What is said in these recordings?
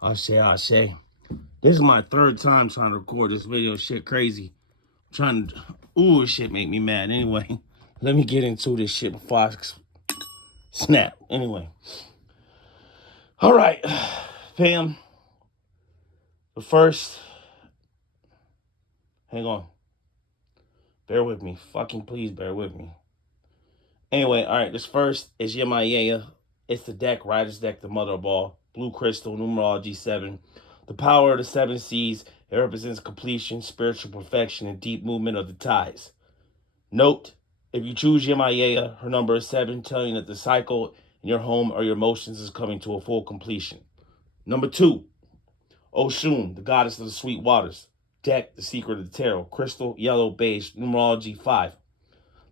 I say. This is my third time trying to record this video. Shit crazy. I'm trying to, ooh, this shit make me mad. Anyway, let me get into this shit before I snap. Anyway. All right, fam. But first, hang on. Bear with me. Fucking please bear with me. Anyway, all right, this first is Yemaya. It's the deck, Rider's deck, the mother of all. Blue crystal, numerology 7. The power of the 7 seas. It represents completion, spiritual perfection, and deep movement of the tides. Note, if you choose Yemaya, her number is 7, telling you that the cycle in your home or your emotions is coming to a full completion. Number 2, Oshun, the goddess of the sweet waters. Deck, the secret of the tarot. Crystal, yellow, beige, numerology 5.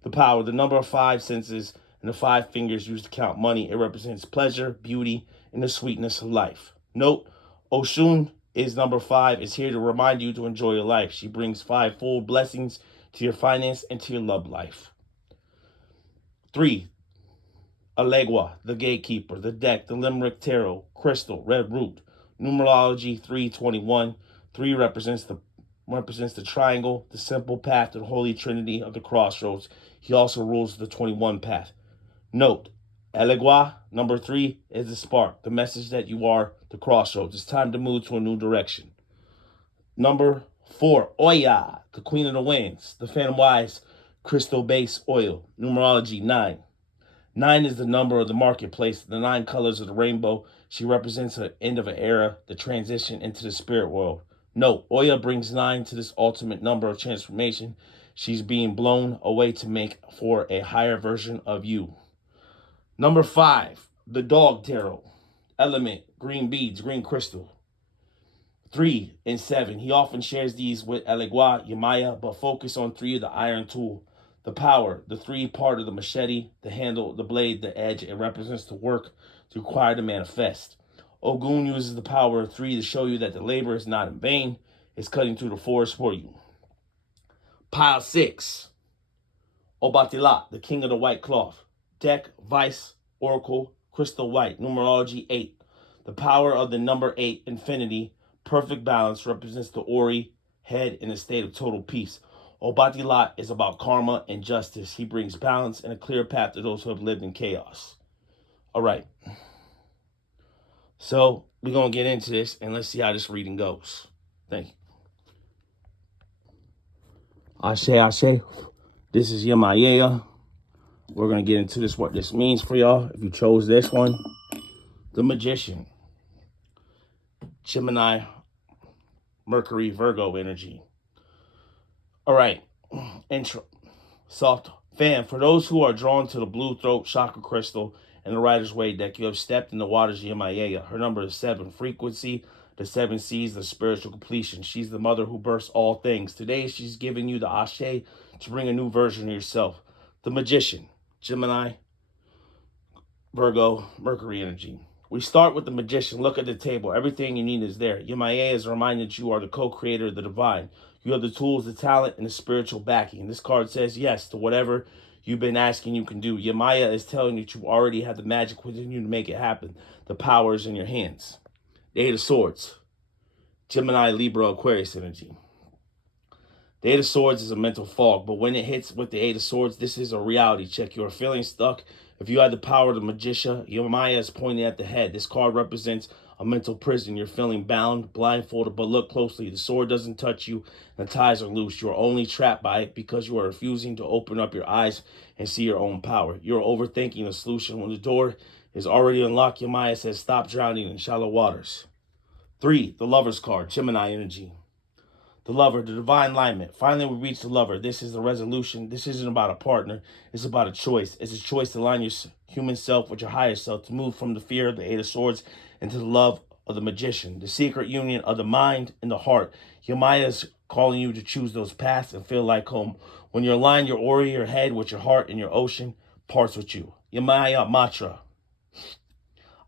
The power, the number of 5 senses, and the 5 fingers used to count money. It represents pleasure, beauty, and the sweetness of life. Note, Oshun is number 5, is here to remind you to enjoy your life. She brings 5 full blessings to your finance and to your love life. 3, Alegua, the gatekeeper, the deck, the limerick tarot, crystal, red root, numerology 321. 3 represents the triangle, the simple path to the Holy Trinity of the crossroads. He also rules the 21 path. Note, Alegua, number 3, is the spark, the message that you are the crossroads. It's time to move to a new direction. Number 4, Oya, the queen of the winds, the Phantom Wise crystal base oil, numerology 9. 9 is the number of the marketplace, the 9 colors of the rainbow. She represents the end of an era, the transition into the spirit world. Note, Oya brings 9 to this ultimate number of transformation. She's being blown away to make for a higher version of you. Number 5, the dog tarot. Element, green beads, green crystal. 3 and 7. He often shares these with Alegua, Yemaya, but focus on 3 of the iron tool. The power, the 3 part of the machete, the handle, the blade, the edge. It represents the work to require to manifest. Ogun uses the power of 3 to show you that the labor is not in vain. It's cutting through the forest for you. Pile 6. Obatilat, the king of the white cloth. Deck, vice, oracle, crystal white, numerology 8. The power of the number 8, infinity, perfect balance, represents the Ori, head in a state of total peace. Obatilat is about karma and justice. He brings balance and a clear path to those who have lived in chaos. All right. So we're going to get into this and let's see how this reading goes. Thank you. Ashe. This is Yemaya. We're going to get into this, what this means for y'all. If you chose this one, the Magician, Gemini, Mercury, Virgo energy. All right, intro. Soft fam, for those who are drawn to the blue throat chakra crystal and the Rider's Way deck, you have stepped in the waters of Yemaya. Her number is 7. Frequency, the 7 seas, the spiritual completion. She's the mother who births all things. Today, she's giving you the Ashe to bring a new version of yourself. The Magician, Gemini, Virgo, Mercury energy. We start with the Magician. Look at the table. Everything you need is there. Yemaya is a reminder that you are the co-creator of the divine. You have the tools, the talent, and the spiritual backing. This card says yes to whatever you've been asking you can do. Yemaya is telling you that you already have the magic within you to make it happen. The power is in your hands. The 8 of Swords. Gemini, Libra, Aquarius energy. The 8 of Swords is a mental fog, but when it hits with the 8 of Swords, this is a reality check. You are feeling stuck. If you had the power of the Magician, Yemaya is pointing at the head. This card represents a mental prison. You're feeling bound, blindfolded, but look closely. The sword doesn't touch you. The ties are loose. You're only trapped by it because you are refusing to open up your eyes and see your own power. You're overthinking the solution. When the door is already unlocked, Yemaya says, stop drowning in shallow waters. 3, the Lover's card, Gemini energy. The lover, the divine alignment. Finally, we reach the lover. This is the resolution. This isn't about a partner. It's about a choice. It's a choice to align your human self with your higher self, to move from the fear of the 8 of Swords into the love of the Magician, the secret union of the mind and the heart. Yemaya is calling you to choose those paths and feel like home. When you align your Ori, your head with your heart and your ocean parts with you. Yemaya mantra.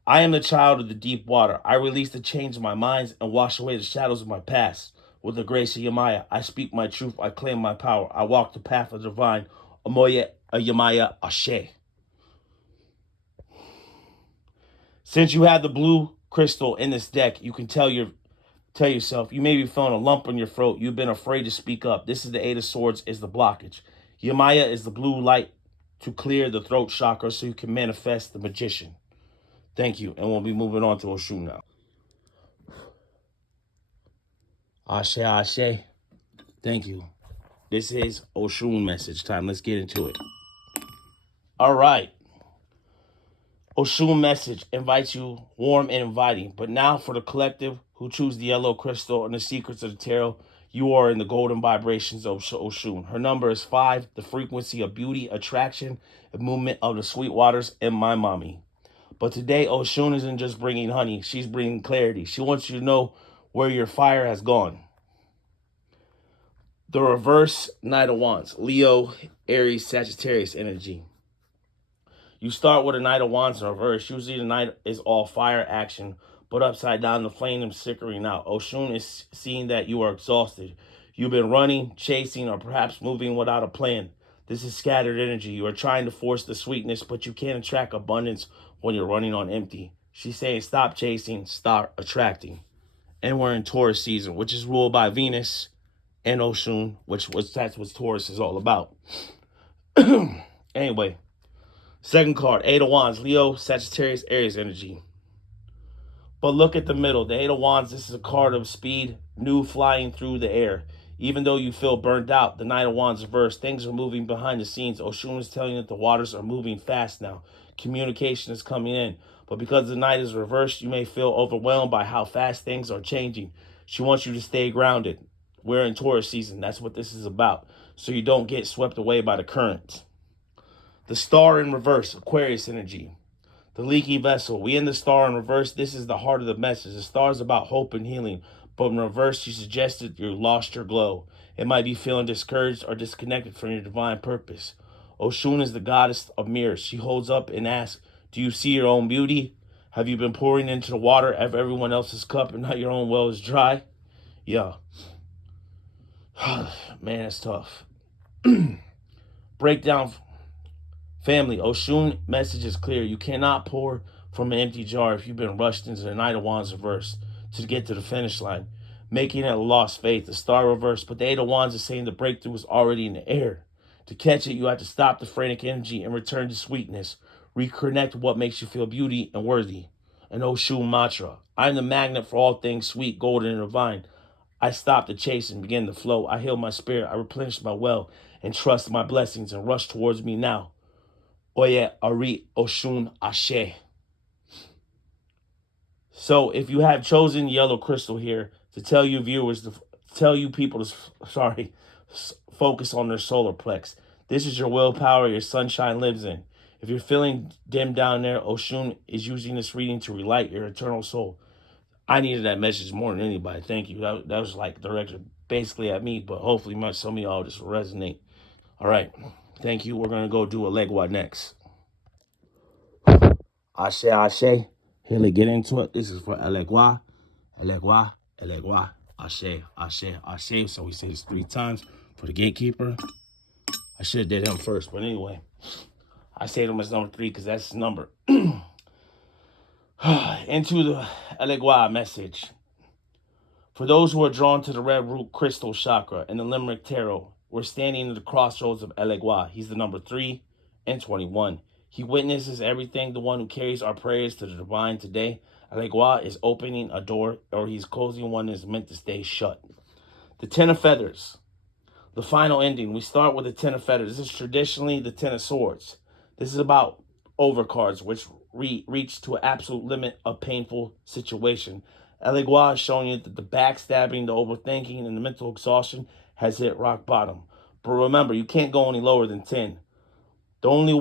I am the child of the deep water. I release the chains of my minds and wash away the shadows of my past. With the grace of Yemaya, I speak my truth. I claim my power. I walk the path of the divine. Amoya Yemaya Ashe. Since you have the blue crystal in this deck, you can tell yourself you may be feeling a lump in your throat. You've been afraid to speak up. This is the Eight of Swords is the blockage. Yamaya is the blue light to clear the throat chakra so you can manifest the magician. Thank you. And we'll be moving on to Oshun now. Ashe, Ashe. Thank you. This is Oshun message time. Let's get into it. All right. Oshun message invites you warm and inviting. But now for the collective who choose the yellow crystal and the secrets of the tarot, you are in the golden vibrations of Oshun. Her number is 5, the frequency of beauty, attraction, and movement of the sweet waters, and my mommy. But today, Oshun isn't just bringing honey. She's bringing clarity. She wants you to know where your fire has gone. The reverse Knight of Wands, Leo, Aries, Sagittarius energy. You start with a Knight of Wands in reverse. Usually the Knight is all fire action, but upside down, the flame is sickering out. Oshun is seeing that you are exhausted. You've been running, chasing, or perhaps moving without a plan. This is scattered energy. You are trying to force the sweetness, but you can't attract abundance when you're running on empty. She's saying stop chasing, start attracting. And we're in Taurus season, which is ruled by Venus and Oshun, that's what Taurus is all about. Anyway, second card, Eight of Wands, Leo, Sagittarius, Aries energy. But look at the middle. The Eight of Wands, this is a card of speed, new flying through the air. Even though you feel burned out, the Knight of Wands reverse, things are moving behind the scenes. Oshun is telling you that the waters are moving fast now. Communication is coming in. But because the Knight is reversed, you may feel overwhelmed by how fast things are changing. She wants you to stay grounded. We're in Taurus season. That's what this is about. So you don't get swept away by the current. The Star in reverse, Aquarius energy. The leaky vessel. We in the Star in reverse. This is the heart of the message. The Star is about hope and healing. But in reverse, you suggested you lost your glow. It might be feeling discouraged or disconnected from your divine purpose. Oshun is the goddess of mirrors. She holds up and asks, do you see your own beauty? Have you been pouring into the water of everyone else's cup and not your own well is dry? Yeah. Man, that's tough. Breakdown. Family, Oshun message is clear. You cannot pour from an empty jar if you've been rushed into the Knight of Wands reverse to get to the finish line, making it a lost faith. The Star reverse, but the Eight of Wands is saying the breakthrough is already in the air. To catch it, you have to stop the frantic energy and return to sweetness. Reconnect what makes you feel beauty and worthy. An Oshun mantra. I'm the magnet for all things sweet, golden, and divine. I stop the chase and begin to flow. I heal my spirit. I replenish my well and trust my blessings and rush towards me now. Oye, Ari, Oshun, Ashe. So if you have chosen yellow crystal here to tell you viewers, to tell you people to, focus on their solar plex. This is your willpower, your sunshine lives in. If you're feeling dim down there, Oshun is using this reading to relight your eternal soul. I needed that message more than anybody. Thank you. That was like directed basically at me, but hopefully some of y'all just resonate. All right. Thank you. We're going to go do a Legua next. Ashe, Ashe. Here, let's get into it. This is for Elegua, Elegua, Elegua, Ashe, Ashe, Ashe. So we say this 3 times for the gatekeeper. I should have did him first, but anyway. I say him as number 3 because that's his number. Into the Elegua message. For those who are drawn to the red root crystal chakra and the Limerick Tarot, we're standing at the crossroads of Elegua. He's the number 3 and 21. He witnesses everything, the one who carries our prayers to the divine today. Elegua is opening a door, or he's closing one that is meant to stay shut. The 10 of Feathers. The final ending. We start with the 10 of Feathers. This is traditionally the 10 of Swords. This is about overcards, which reach to an absolute limit of painful situation. Elegua is showing you that the backstabbing, the overthinking, and the mental exhaustion has hit rock bottom. But remember, you can't go any lower than 10. The only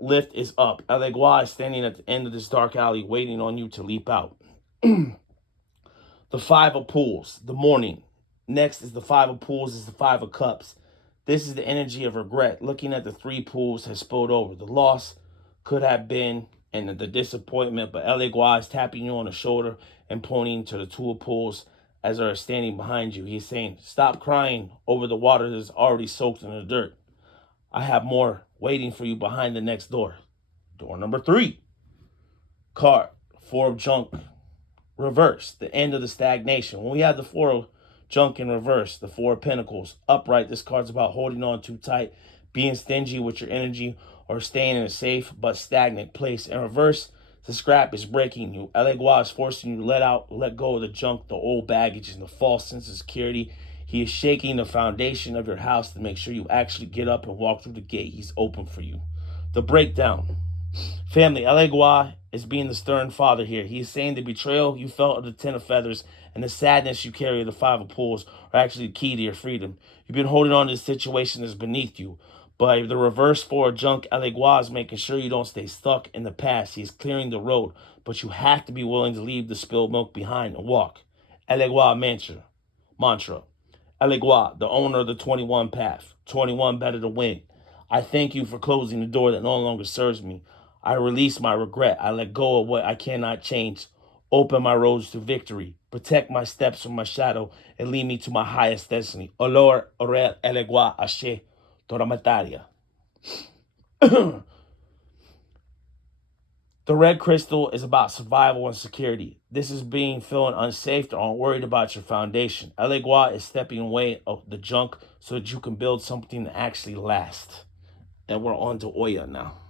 lift is up. Elegua is standing at the end of this dark alley waiting on you to leap out. The 5 of Pools, the morning. Next is the 5 of Pools, is the 5 of Cups. This is the energy of regret. Looking at the 3 pools has spilled over. The loss could have been and the disappointment, but Elegua is tapping you on the shoulder and pointing to the 2 of Pools as they are standing behind you. He's saying, stop crying over the water that is already soaked in the dirt. I have more waiting for you behind the next door. Door number 3. Card, 4 of Junk. Reverse, the end of the stagnation. When we have the Four of Junk in reverse, the Four of Pentacles upright, this card's about holding on too tight, being stingy with your energy, or staying in a safe but stagnant place. In reverse, the scrap is breaking you. Elegua is forcing you to let go of the junk, the old baggage, and the false sense of security. He is shaking the foundation of your house to make sure you actually get up and walk through the gate he's open for you. The breakdown. Family, Elegua is being the stern father here. He is saying the betrayal you felt of the Ten of Feathers and the sadness you carry of the Five of Pools are actually the key to your freedom. You've been holding on to this situation that's beneath you. But the reverse Four of Junk, Elegua is making sure you don't stay stuck in the past. He is clearing the road, but you have to be willing to leave the spilled milk behind and walk. Elegua mantra. Elegua, the owner of the 21 path. 21 better to win. I thank you for closing the door that no longer serves me. I release my regret. I let go of what I cannot change. Open my roads to victory. Protect my steps from my shadow and lead me to my highest destiny. Olor orel elegua ashe toramataria. The red crystal is about survival and security. This is being feeling unsafe or unworried about your foundation. Elegua is stepping away of the junk so that you can build something that actually lasts. And we're on to Oya now.